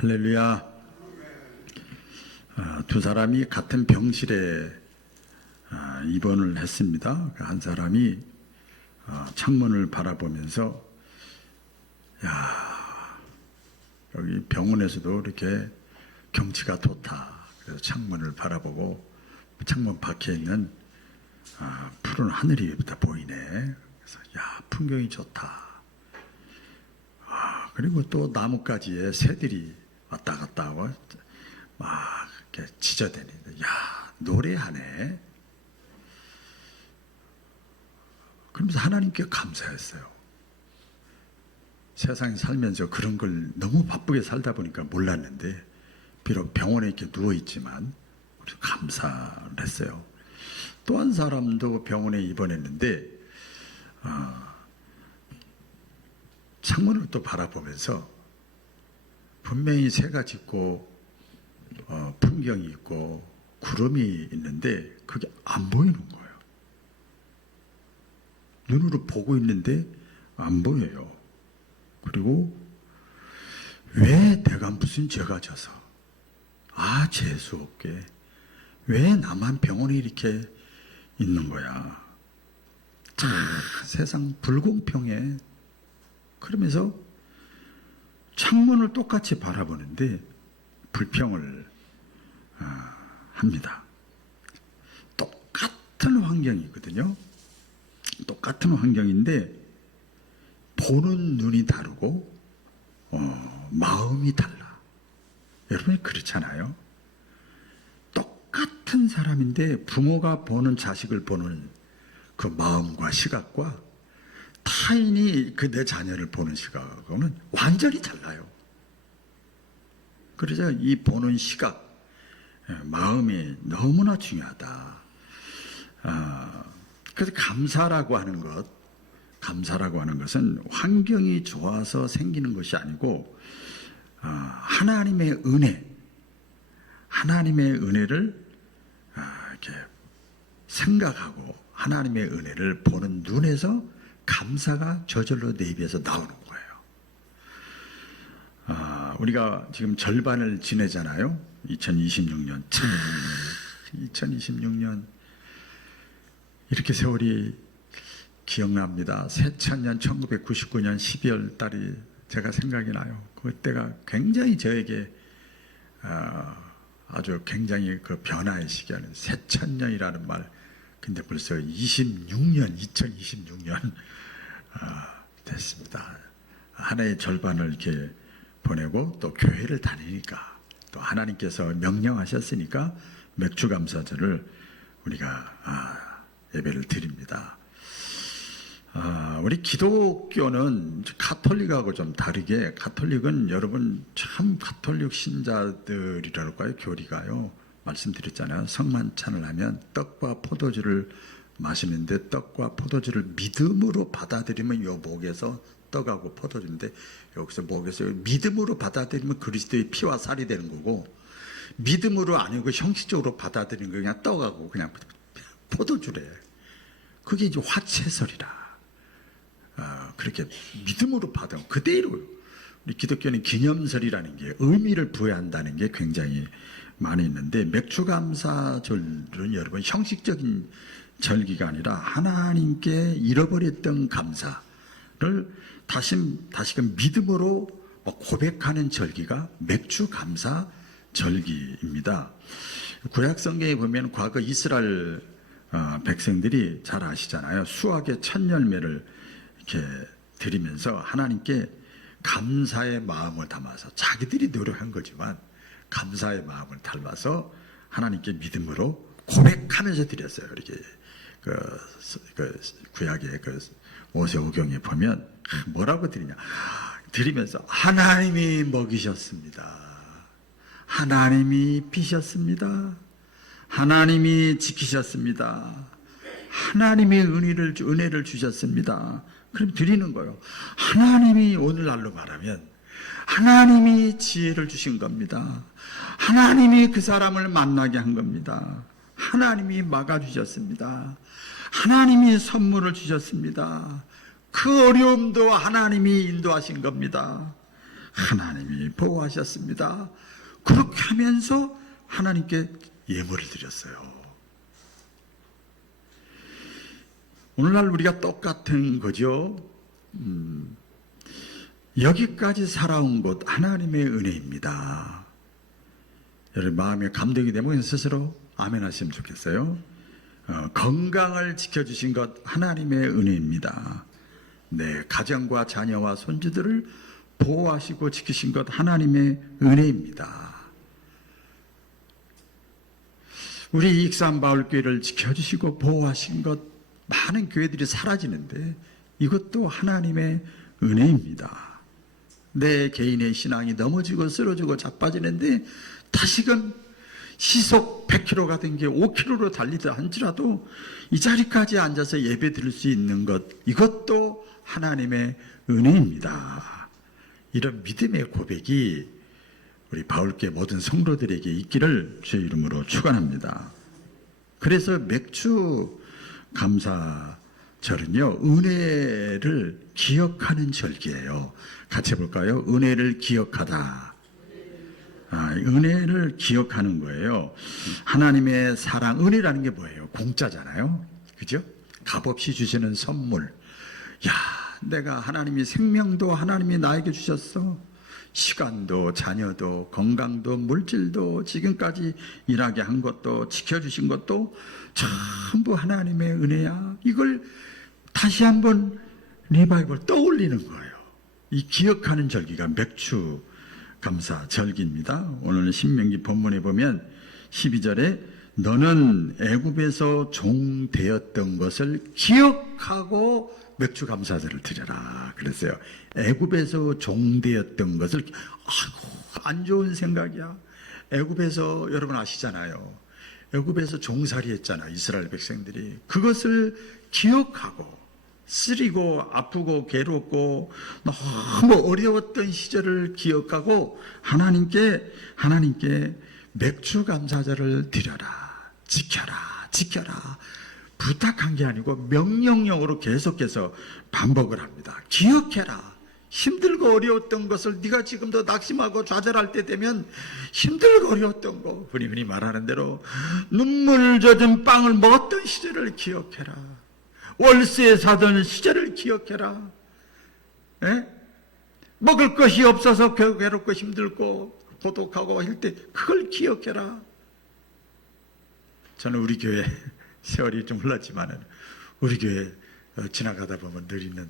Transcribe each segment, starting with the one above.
할렐루야. 두 사람이 같은 병실에 입원을 했습니다. 한 사람이 창문을 바라보면서 여기 병원에서도 이렇게 경치가 좋다. 그래서 창문을 바라보고 창문 밖에 있는 푸른 하늘이 다 보이네. 그래서 풍경이 좋다. 그리고 또 나뭇가지에 새들이 왔다 갔다 하고 막 이렇게 짖어대는데 노래하네. 그러면서 하나님께 감사했어요. 세상에 살면서 그런 걸 너무 바쁘게 살다 보니까 몰랐는데 비록 병원에 이렇게 누워있지만 감사를 했어요. 또 한 사람도 병원에 입원했는데 창문을 또 바라보면서 분명히 새가 짖고 풍경이 있고 구름이 있는데 그게 안 보이는 거예요. 눈으로 보고 있는데 안 보여요. 그리고 왜 내가 무슨 죄가 져서 재수 없게 왜 나만 병원에 이렇게 있는 거야. 세상 불공평해. 그러면서 창문을 똑같이 바라보는데 불평을 합니다. 똑같은 환경이거든요. 똑같은 환경인데 보는 눈이 다르고 마음이 달라. 여러분 그렇잖아요. 똑같은 사람인데 부모가 보는 자식을 보는 그 마음과 시각과 타인이 내 자녀를 보는 시각하고는 완전히 달라요. 그래서 이 보는 시각, 마음이 너무나 중요하다. 그래서 감사라고 하는 것은 환경이 좋아서 생기는 것이 아니고 하나님의 은혜를 이렇게 생각하고 하나님의 은혜를 보는 눈에서 감사가 저절로 내 입에서 나오는 거예요. 우리가 지금 절반을 지내잖아요. 2026년. 2026년. 이렇게 세월이 기억납니다. 새천년 1999년 12월 달이 제가 생각이 나요. 그때가 굉장히 저에게 아주 굉장히 그 변화의 시기하는 새천년이라는 말. 근데 벌써 2026년 됐습니다. 한 해의 절반을 이렇게 보내고 또 교회를 다니니까 또 하나님께서 명령하셨으니까 맥주감사절을 우리가 예배를 드립니다. 우리 기독교는 가톨릭하고 좀 다르게 가톨릭은 여러분 참 가톨릭 신자들이랄까요? 교리가요. 말씀드렸잖아요. 성만찬을 하면 떡과 포도주를 마시는데 떡과 포도주를 믿음으로 받아들이면 요 목에서 떡하고 포도주인데 여기서 목에서 믿음으로 받아들이면 그리스도의 피와 살이 되는 거고 믿음으로 아니고 형식적으로 받아들이는 거 그냥 떡하고 그냥 포도주래. 그게 이제 화채설이라. 그렇게 믿음으로 받으면 그대로 우리 기독교는 기념설이라는 게 의미를 부여한다는 게 굉장히 많이 있는데 맥주감사절은 여러분 형식적인 절기가 아니라 하나님께 잃어버렸던 감사를 다시금 믿음으로 고백하는 절기가 맥주감사절기입니다. 구약성경에 보면 과거 이스라엘 백성들이 잘 아시잖아요. 수확의 첫 열매를 이렇게 드리면서 하나님께 감사의 마음을 담아서 자기들이 노력한 거지만 감사의 마음을 담아서 하나님께 믿음으로 고백하면서 드렸어요. 이렇게 구약의 모세오경에 보면 뭐라고 드리냐? 드리면서 하나님이 먹이셨습니다. 하나님이 피셨습니다. 하나님이 지키셨습니다. 하나님이 은혜를 주셨습니다. 그럼 드리는 거예요. 하나님이 오늘날로 말하면 하나님이 지혜를 주신 겁니다. 하나님이 그 사람을 만나게 한 겁니다. 하나님이 막아주셨습니다. 하나님이 선물을 주셨습니다. 그 어려움도 하나님이 인도하신 겁니다. 하나님이 보호하셨습니다. 그렇게 하면서 하나님께 예물을 드렸어요. 오늘날 우리가 똑같은 거죠. 여기까지 살아온 것 하나님의 은혜입니다. 여러분 마음에 감동이 되면 스스로 아멘 하시면 좋겠어요. 건강을 지켜주신 것 하나님의 은혜입니다. 네, 가정과 자녀와 손주들을 보호하시고 지키신 것 하나님의 은혜입니다. 우리 익산 마을교회를 지켜주시고 보호하신 것 많은 교회들이 사라지는데 이것도 하나님의 은혜입니다. 내 개인의 신앙이 넘어지고 쓰러지고 자빠지는데 다시금 시속 100km가 된 게 5km로 달리다 할지라도 이 자리까지 앉아서 예배 드릴 수 있는 것, 이것도 하나님의 은혜입니다. 이런 믿음의 고백이 우리 바울교회 모든 성도들에게 있기를 주의 이름으로 축원합니다. 그래서 맥주 감사절은요, 은혜를 기억하는 절기예요. 같이 해볼까요? 은혜를 기억하다. 은혜를 기억하는 거예요. 하나님의 사랑, 은혜라는 게 뭐예요? 공짜잖아요. 그죠? 값없이 주시는 선물. 야, 내가 하나님이 생명도 하나님이 나에게 주셨어. 시간도 자녀도 건강도 물질도 지금까지 일하게 한 것도 지켜주신 것도 전부 하나님의 은혜야. 이걸 다시 한번 리바이벌 떠올리는 거예요. 이 기억하는 절기가 맥주 감사 절기입니다. 오늘 신명기 본문에 보면 12절에 너는 애굽에서 종 되었던 것을 기억하고 맥주 감사절을 드려라 그랬어요. 애굽에서 종 되었던 것을, 아이고 안 좋은 생각이야. 애굽에서 여러분 아시잖아요. 애굽에서 종살이 했잖아요. 이스라엘 백성들이. 그것을 기억하고 쓰리고 아프고 괴롭고 너무 어려웠던 시절을 기억하고 하나님께 맥주 감사절을 드려라. 지켜라. 부탁한 게 아니고 명령형으로 계속해서 반복을 합니다. 기억해라. 힘들고 어려웠던 것을 네가 지금도 낙심하고 좌절할 때 되면 힘들고 어려웠던 거, 흔히 말하는 대로 눈물 젖은 빵을 먹었던 시절을 기억해라. 월세 사던 시절을 기억해라. 에? 먹을 것이 없어서 괴롭고 힘들고 고독하고 할 때 그걸 기억해라. 저는 우리 교회 세월이 좀 흘렀지만은 우리 교회 지나가다 보면 늘 있는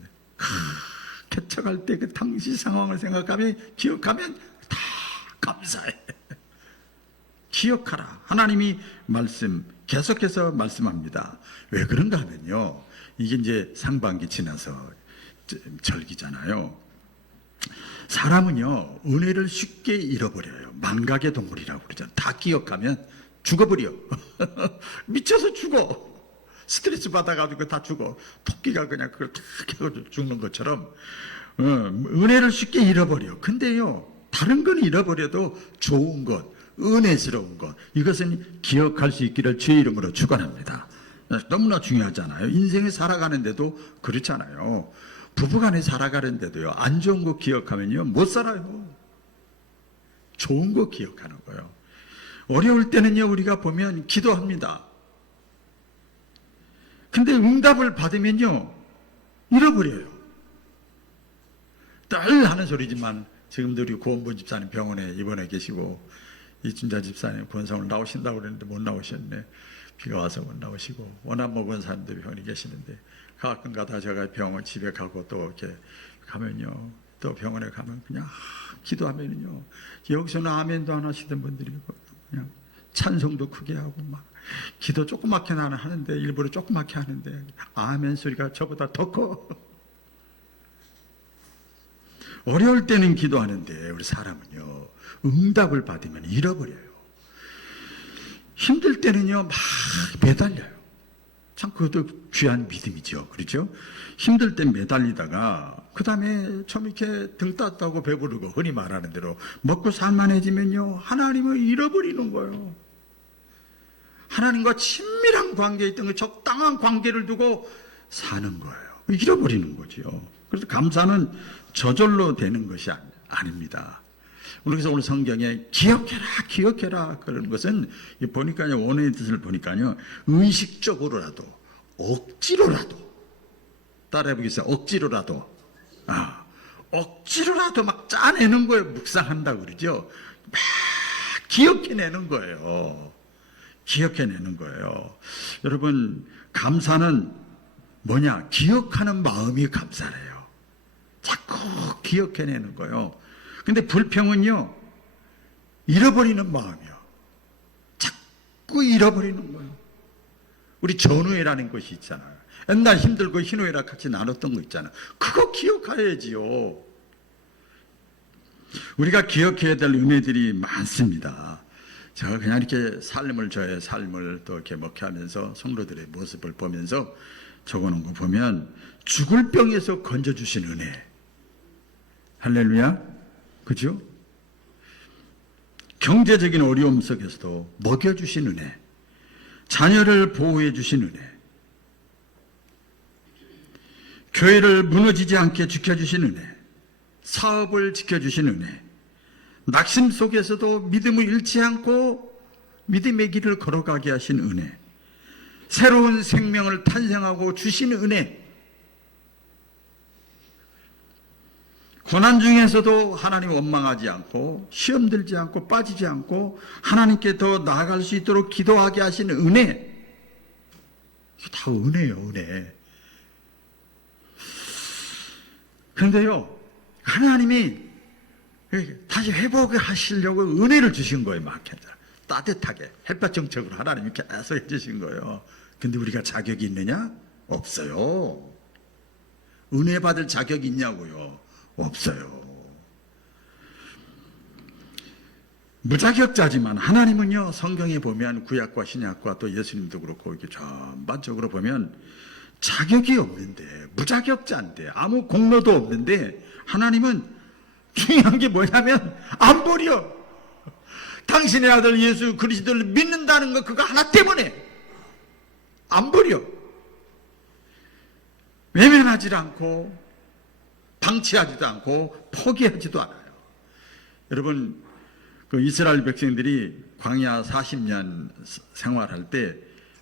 개척할 때 그 당시 상황을 생각하면 기억하면 다 감사해. 기억하라. 하나님이 계속해서 말씀합니다. 왜 그런가 하면요, 이게 이제 상반기 지나서 절기잖아요. 사람은요 은혜를 쉽게 잃어버려요. 망각의 동물이라고 그러잖아요. 다 기억하면 죽어버려. 미쳐서 죽어. 스트레스 받아가지고 다 죽어. 토끼가 그냥 그걸 탁 해가지고 죽는 것처럼 은혜를 쉽게 잃어버려. 근데요 다른 건 잃어버려도 좋은 것, 은혜스러운 것, 이것은 기억할 수 있기를 주의 이름으로 축원합니다. 너무나 중요하잖아요. 인생에 살아가는데도 그렇잖아요. 부부간에 살아가는데도요, 안 좋은 거 기억하면요 못 살아요. 좋은 거 기억하는 거예요. 어려울 때는요 우리가 보면 기도합니다. 근데 응답을 받으면요 잃어버려요. 늘 하는 소리지만 지금도 우리 고원본 집사님 병원에 입원해 계시고 이준자 집사님 권성을 나오신다고 그랬는데 못 나오셨네. 비가 와서 못 나오시고, 워낙 먹은 사람들이 병원에 계시는데 가끔 가다 제가 병원 집에 가고 또 이렇게 가면요, 또 병원에 가면 그냥 기도하면요 여기서는 아멘도 안 하시던 분들이 그냥 찬송도 크게 하고 막 기도 조그맣게 나는 하는데, 일부러 조그맣게 하는데 아멘 소리가 저보다 더 커. 어려울 때는 기도하는데 우리 사람은요 응답을 받으면 잃어버려요. 힘들 때는요 막 매달려요. 참 그것도 귀한 믿음이죠. 그렇죠? 힘들 때 매달리다가 그 다음에 좀 이렇게 등 따뜻하고 배부르고 흔히 말하는 대로 먹고 살만해지면요 하나님을 잃어버리는 거예요. 하나님과 친밀한 관계에 있던 그 적당한 관계를 두고 사는 거예요. 잃어버리는 거죠. 그래서 감사는 저절로 되는 것이 아닙니다. 그래서 오늘 성경에 기억해라, 기억해라 그러는 것은 보니까요, 원어의 뜻을 보니까요, 의식적으로라도 억지로라도 따라해 보겠어요. 억지로라도 억지로라도 막 짜내는 거예요. 묵상한다고 그러죠. 막 기억해내는 거예요. 기억해내는 거예요. 여러분, 감사는 뭐냐? 기억하는 마음이 감사래요. 자꾸 기억해내는 거예요. 근데 불평은요, 잃어버리는 마음이요. 자꾸 잃어버리는 거예요. 우리 전후회라는 것이 있잖아요. 옛날 힘들고 희노애락 같이 나눴던 거 있잖아요. 그거 기억해야지요. 우리가 기억해야 될 은혜들이 많습니다. 제가 그냥 이렇게 저의 삶을 또 이렇게 목회하면서 성도들의 모습을 보면서 적어놓은 거 보면 죽을 병에서 건져주신 은혜. 할렐루야. 그죠? 경제적인 어려움 속에서도 먹여주신 은혜. 자녀를 보호해 주신 은혜. 교회를 무너지지 않게 지켜주신 은혜. 사업을 지켜주신 은혜. 낙심 속에서도 믿음을 잃지 않고 믿음의 길을 걸어가게 하신 은혜. 새로운 생명을 탄생하고 주신 은혜. 고난 중에서도 하나님 원망하지 않고 시험 들지 않고 빠지지 않고 하나님께 더 나아갈 수 있도록 기도하게 하신 은혜. 이게 다 은혜예요, 은혜. 그런데요, 하나님이 다시 회복하시려고 은혜를 주신 거예요. 막 따뜻하게 햇볕 정책으로 하나님이 계속 해주신 거예요. 근데 우리가 자격이 있느냐? 없어요. 은혜 받을 자격이 있냐고요? 없어요. 무자격자지만 하나님은요, 성경에 보면 구약과 신약과 또 예수님도 그렇고 이렇게 전반적으로 보면 자격이 없는데, 무자격자인데, 아무 공로도 없는데 하나님은 중요한 게 뭐냐면 안 버려. 당신의 아들 예수 그리스도를 믿는다는 거 그거 하나 때문에 안 버려. 외면하지 않고 방치하지도 않고 포기하지도 않아요. 여러분, 그 이스라엘 백성들이 광야 40년 생활할 때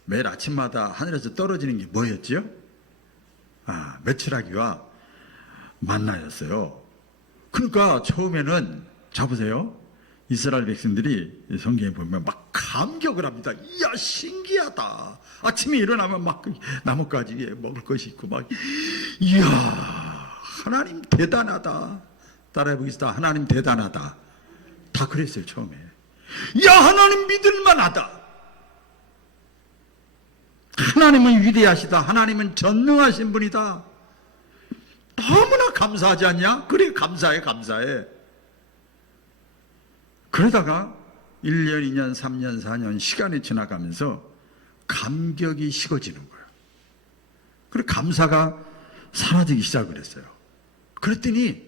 매일 아침마다 하늘에서 떨어지는 게 뭐였죠? 메추라기와 만나였어요. 그러니까 처음에는 잡으세요. 이스라엘 백성들이 성경에 보면 막 감격을 합니다. 이야, 신기하다. 아침에 일어나면 막 나뭇가지에 먹을 것이 있고 막 이야, 하나님 대단하다. 따라해 보겠습니다. 하나님 대단하다. 다 그랬어요, 처음에. 야, 하나님 믿을만하다. 하나님은 위대하시다. 하나님은 전능하신 분이다. 너무나 감사하지 않냐? 그래, 감사해, 감사해. 그러다가 1년, 2년, 3년, 4년 시간이 지나가면서 감격이 식어지는 거예요. 그리고 감사가 사라지기 시작을 했어요. 그랬더니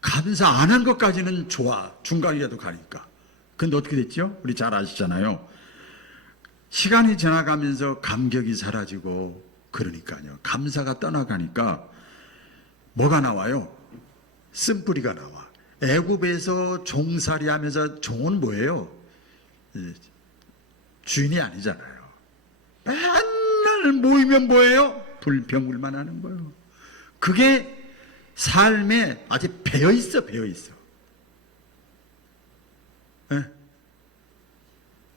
감사 안 한 것까지는 좋아. 중간이라도 가니까. 근데 어떻게 됐죠? 우리 잘 아시잖아요. 시간이 지나가면서 감격이 사라지고 그러니까요. 감사가 떠나가니까 뭐가 나와요? 쓴뿌리가 나와. 애굽에서 종살이 하면서 종은 뭐예요? 주인이 아니잖아요. 맨날 모이면 뭐예요? 불평불만 하는 거예요. 그게 삶에 아직 배어있어, 배어있어. 네.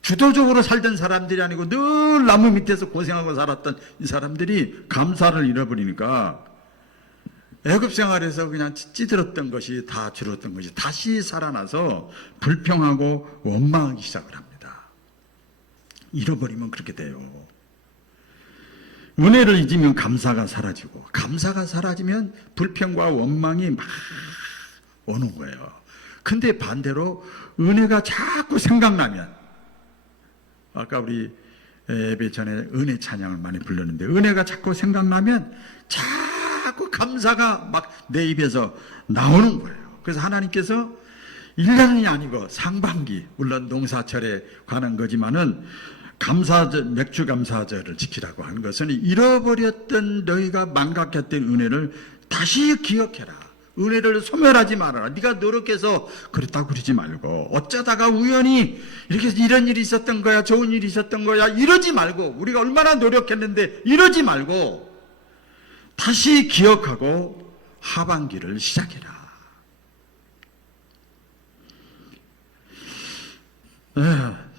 주도적으로 살던 사람들이 아니고 늘 나무 밑에서 고생하고 살았던 이 사람들이 감사를 잃어버리니까 애굽 생활에서 그냥 찌들었던 것이 다 줄었던 것이 다시 살아나서 불평하고 원망하기 시작을 합니다. 잃어버리면 그렇게 돼요. 은혜를 잊으면 감사가 사라지고, 감사가 사라지면 불평과 원망이 막 오는 거예요. 근데 반대로 은혜가 자꾸 생각나면, 아까 우리 예배 전에 은혜 찬양을 많이 불렀는데, 은혜가 자꾸 생각나면 자꾸 감사가 막 내 입에서 나오는 거예요. 그래서 하나님께서 1년이 아니고 상반기, 물론 농사철에 관한 거지만은 맥주 감사절을 지키라고 하는 것은 잃어버렸던 너희가 망각했던 은혜를 다시 기억해라. 은혜를 소멸하지 말아라. 네가 노력해서 그랬다고 그러지 말고 어쩌다가 우연히 이렇게 이런 일이 있었던 거야, 좋은 일이 있었던 거야, 이러지 말고, 우리가 얼마나 노력했는데 이러지 말고 다시 기억하고 하반기를 시작해라.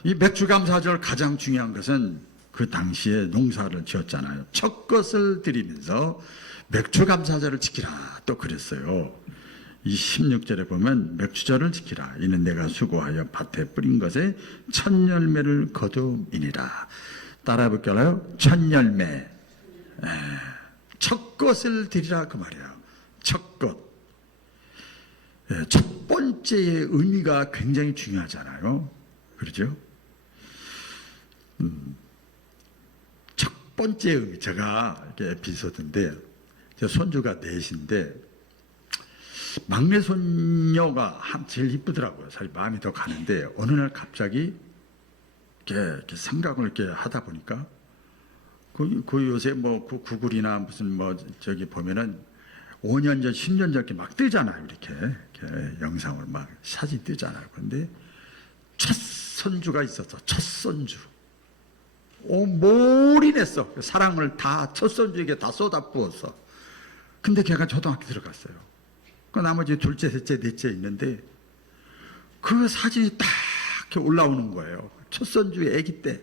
이 맥주감사절 가장 중요한 것은 그 당시에 농사를 지었잖아요. 첫 것을 드리면서 맥주감사절을 지키라 또 그랬어요. 이 16절에 보면 맥주절을 지키라. 이는 내가 수고하여 밭에 뿌린 것에 첫 열매를 거둠이니라. 따라 볼까요? 첫 열매. 첫 것을 드리라 그 말이에요. 첫 것. 첫 번째의 의미가 굉장히 중요하잖아요. 그렇죠? 첫 번째 의미, 제가 이게 에피소드인데, 제 손주가 넷인데 막내 손녀가 제일 이쁘더라고요. 사실 마음이 더 가는데 어느 날 갑자기 이렇게 생각을 이렇게 하다 보니까 그 요새 뭐 구글이나 무슨 뭐 저기 보면은 5년 전, 10년 전 이렇게 막 뜨잖아요. 이렇게 영상을 막 사진 뜨잖아요. 그런데 첫 손주가 있었어. 첫 손주. 몰인했어. 사랑을 다 첫 손주에게 다 쏟아부었어. 근데 걔가 초등학교 들어갔어요. 그 나머지 둘째, 셋째, 넷째 있는데 그 사진이 딱 이렇게 올라오는 거예요. 첫 손주의 아기 때,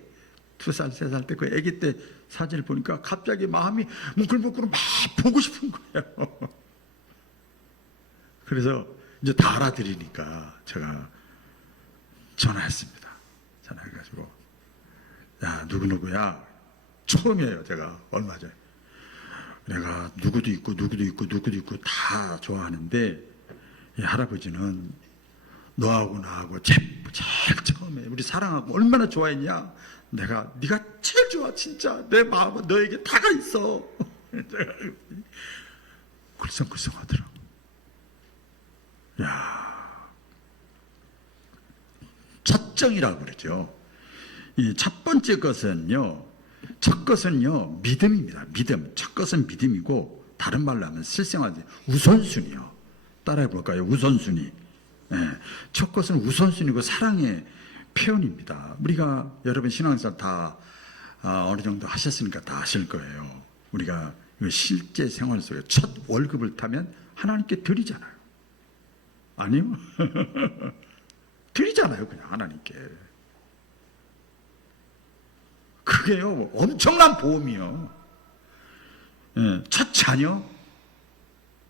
2살, 3살 때 그 아기 때 사진을 보니까 갑자기 마음이 뭉클뭉클 막 보고 싶은 거예요. 그래서 이제 다 알아들으니까 제가 전화했습니다. 전화해가지고, 야, 누구누구야. 처음이에요, 제가 얼마 전에. 내가 누구도 있고 다 좋아하는데 이 할아버지는 너하고 나하고 제일 처음에 우리 사랑하고 얼마나 좋아했냐. 네가 제일 좋아. 진짜 내 마음은 너에게 다가 있어. 글썽글썽하더라고. 야, 첫정이라고 그러죠. 이 첫 번째 것은요, 첫 것은요 믿음입니다. 믿음. 첫 것은 믿음이고, 다른 말로 하면 실생활 우선순위요. 따라해 볼까요? 우선순위. 첫 것은 우선순위고 사랑의 표현입니다. 우리가 여러분 신앙생활 다 어느 정도 하셨으니까 다 아실 거예요. 우리가 실제 생활 속에 첫 월급을 타면 하나님께 드리잖아요. 아니요? 드리잖아요. 그냥 하나님께. 그게요 엄청난 보험이요. 첫 자녀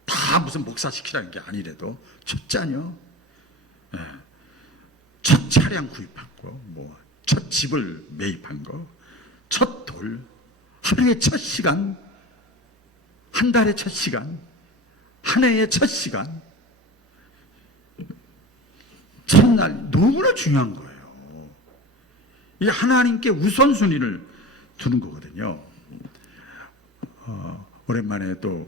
다 무슨 목사 시키라는 게 아니래도 첫 자녀, 첫 차량 구입한 거, 뭐 첫 집을 매입한 거, 첫 돌, 하루의 첫 시간, 한 달의 첫 시간, 한 해의 첫 시간, 첫날 너무나 중요한 거예요. 이 하나님께 우선순위를 두는 거거든요. 오랜만에 또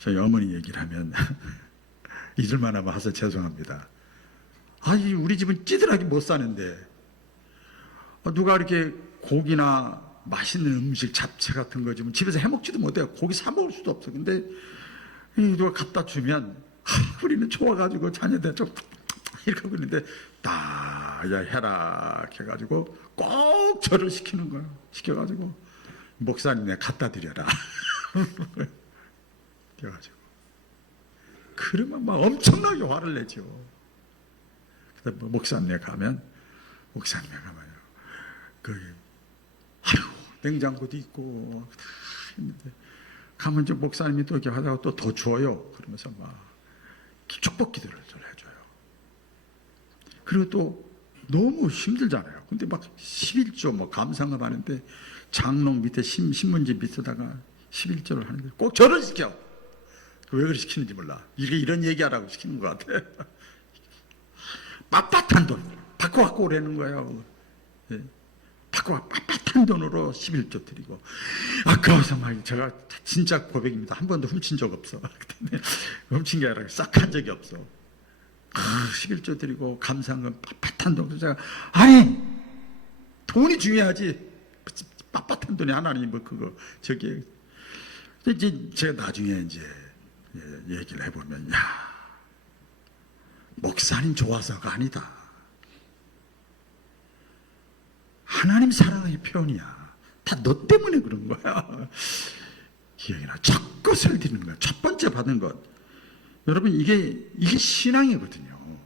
저희 어머니 얘기를 하면 잊을만 하면 하서 죄송합니다. 아니 우리 집은 찌들하게 못 사는데 누가 이렇게 고기나 맛있는 음식, 잡채 같은 거 좀 집에서 해먹지도 못해요. 고기 사 먹을 수도 없어. 근데 누가 갖다 주면 우리는 좋아가지고 자녀들 좀 이렇게 하고 있는데 야 해라 해가지고 꼭 절을 시키는 거예요. 시켜가지고 목사님 내가 갖다 드려라. 그래가지고 그러면 막 엄청나게 화를 내죠. 그래서 목사님에 가면 아이고 냉장고도 있고 다 했는데 가면 좀 목사님이 또 이렇게 하다가 또 더 줘요. 그러면서 막 축복 기도를 해줘요. 그리고 또 너무 힘들잖아요. 근데 막 11조 뭐 감상을 하는데 장롱 밑에 신문지 밑에다가 11조를 하는데 꼭 절을 시켜. 왜 그렇게 시키는지 몰라. 이런 얘기하라고 시키는 것 같아. 빳빳한 돈 갖고 오라는 거예요. 빳빳한 돈으로 11조 드리고, 아까워서 막 제가 진짜 고백입니다. 한 번도 훔친 적 없어. 훔친 게 아니라 싹 한 적이 없어. 11조 드리고 감사한 빳빳한 돈. 제가 아니 돈이 중요하지 빳빳한 돈이 하나님 뭐 그거 저기. 이제 제가 나중에 이제 얘기를 해보면, 야, 목사님 좋아서가 아니다. 하나님 사랑의 표현이야. 다 너 때문에 그런 거야. 기억이나 첫 것을 드리는 거야. 첫 번째 받은 것. 여러분, 이게 신앙이거든요.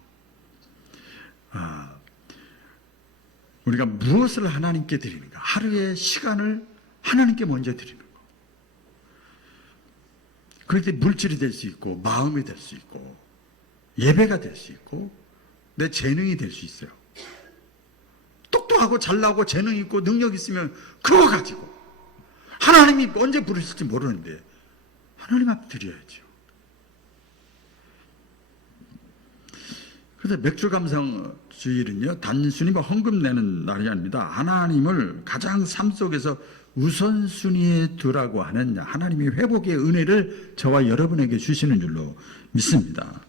우리가 무엇을 하나님께 드리는가? 하루의 시간을 하나님께 먼저 드리는 거. 그럴 때 물질이 될 수 있고, 마음이 될 수 있고, 예배가 될 수 있고, 내 재능이 될 수 있어요. 똑똑하고 잘나고 재능 있고 능력 있으면 그거 가지고 하나님이 언제 부르실지 모르는데 하나님 앞에 드려야죠. 그래서 맥주감사주일은요, 단순히 헌금 내는 날이 아닙니다. 하나님을 가장 삶 속에서 우선순위에 두라고 하는 하나님의 회복의 은혜를 저와 여러분에게 주시는 줄로 믿습니다.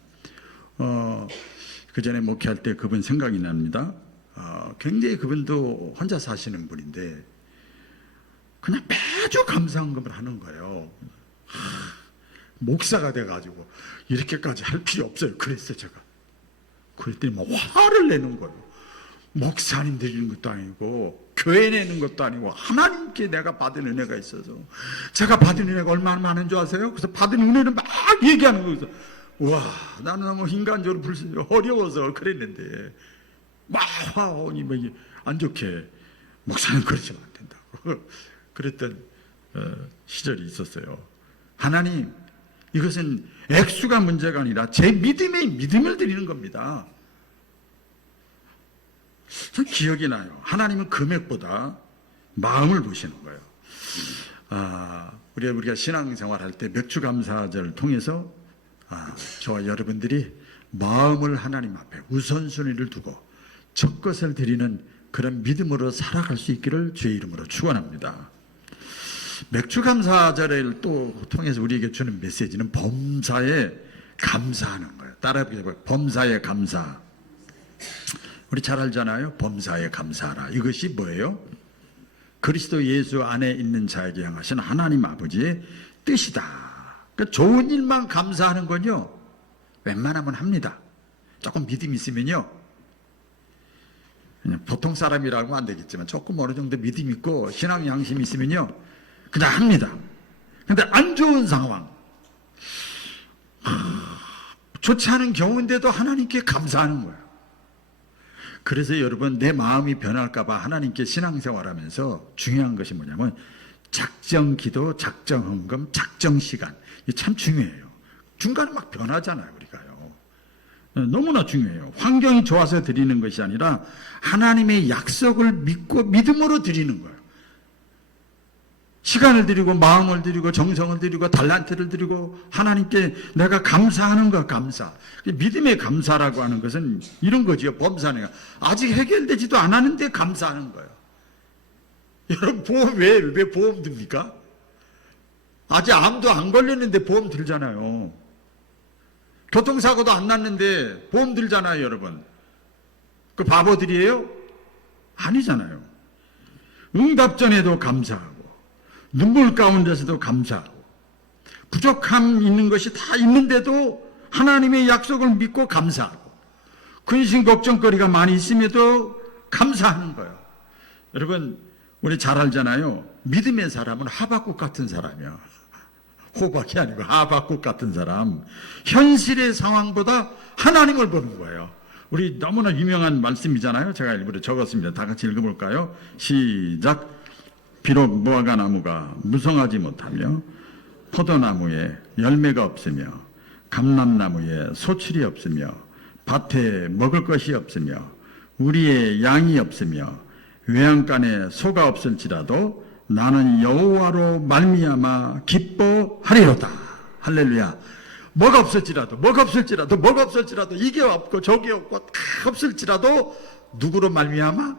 그 전에 목회할 때 그분 생각이 납니다. 굉장히 그분도 혼자 사시는 분인데 그냥 매주 감사헌금을 하는 거예요. 목사가 돼가지고 이렇게까지 할 필요 없어요. 그랬어요, 제가. 그랬더니 막 화를 내는 거예요. 목사님 드리는 것도 아니고 교회 내는 것도 아니고 하나님께 내가 받은 은혜가 있어서, 제가 받은 은혜가 얼마나 많은 줄 아세요? 그래서 받은 은혜를 막 얘기하는 거예요. 와, 나는 너무 인간적으로 어려워서 그랬는데 막 화원이 안 좋게, 목사님 그러시면 안 된다고 그랬던 시절이 있었어요. 하나님, 이것은 액수가 문제가 아니라 제 믿음을 드리는 겁니다. 저 기억이 나요. 하나님은 금액보다 마음을 보시는 거예요. 우리가 신앙생활할 때 맥주감사절을 통해서 저와 여러분들이 마음을 하나님 앞에 우선순위를 두고 첫 것을 드리는 그런 믿음으로 살아갈 수 있기를 주의 이름으로 축원합니다. 맥주감사절을 또 통해서 우리에게 주는 메시지는 범사에 감사하는 거예요. 따라해보세요. 범사에 감사. 우리 잘 알잖아요. 범사에 감사하라. 이것이 뭐예요? 그리스도 예수 안에 있는 자에게 향하신 하나님 아버지의 뜻이다. 그러니까 좋은 일만 감사하는 건요, 웬만하면 합니다. 조금 믿음이 있으면요, 그냥 보통 사람이라고 하면 안 되겠지만 조금 어느 정도 믿음 있고 신앙 양심이 있으면요, 그냥 합니다. 근데 안 좋은 상황, 좋지 않은 경우인데도 하나님께 감사하는 거예요. 그래서 여러분, 내 마음이 변할까봐 하나님께 신앙생활하면서 중요한 것이 뭐냐면 작정 기도, 작정 헌금, 작정 시간. 이게 참 중요해요. 중간에 막 변하잖아요, 우리가요. 너무나 중요해요. 환경이 좋아서 드리는 것이 아니라 하나님의 약속을 믿고 믿음으로 드리는 거예요. 시간을 드리고 마음을 드리고 정성을 드리고 달란트를 드리고 하나님께 내가 감사하는 것, 감사. 믿음의 감사라고 하는 것은 이런 거지요. 범사는 아직 해결되지도 않았는데 감사하는 거예요. 여러분, 보험 왜 보험 듭니까? 아직 암도 안 걸렸는데 보험 들잖아요. 교통사고도 안 났는데 보험 들잖아요, 여러분. 그 바보들이에요? 아니잖아요. 응답 전에도 감사하고 눈물 가운데서도 감사하고 부족함 있는 것이 다 있는데도 하나님의 약속을 믿고 감사하고 근심 걱정거리가 많이 있음에도 감사하는 거예요. 여러분, 우리 잘 알잖아요. 믿음의 사람은 하박국 같은 사람이야. 호박이 아니고 하박국 같은 사람. 현실의 상황보다 하나님을 보는 거예요. 우리 너무나 유명한 말씀이잖아요. 제가 일부러 적었습니다. 다 같이 읽어볼까요? 시작. 비록 무화과나무가 무성하지 못하며 포도나무에 열매가 없으며 감람나무에 소출이 없으며 밭에 먹을 것이 없으며 우리의 양이 없으며 외양간에 소가 없을지라도 나는 여호와로 말미암아 기뻐하리로다. 할렐루야. 뭐가 없을지라도 이게 없고 저게 없고 다 없을지라도 누구로 말미암아?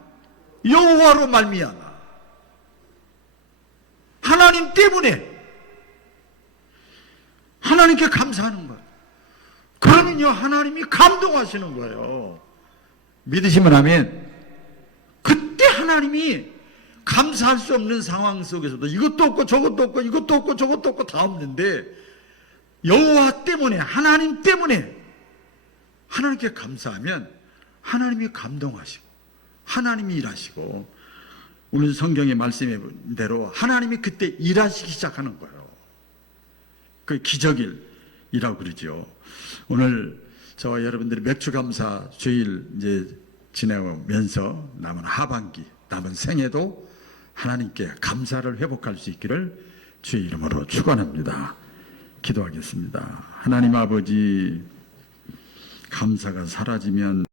여호와로 말미암아. 하나님 때문에 하나님께 감사하는 거예요. 그러면요, 하나님이 감동하시는 거예요. 믿으시면 아멘. 그때 하나님이 감사할 수 없는 상황 속에서도 이것도 없고 저것도 없고 이것도 없고 저것도 없고 다 없는데 여호와 때문에, 하나님 때문에 하나님께 감사하면 하나님이 감동하시고 하나님이 일하시고, 오늘 성경의 말씀인 대로 하나님이 그때 일하시기 시작하는 거예요. 그 기적일이라고 그러죠. 오늘 저와 여러분들이 맥주감사 주일 이제 지내면서 남은 하반기, 남은 생에도 하나님께 감사를 회복할 수 있기를 주의 이름으로 축원합니다. 기도하겠습니다. 하나님 아버지, 감사가 사라지면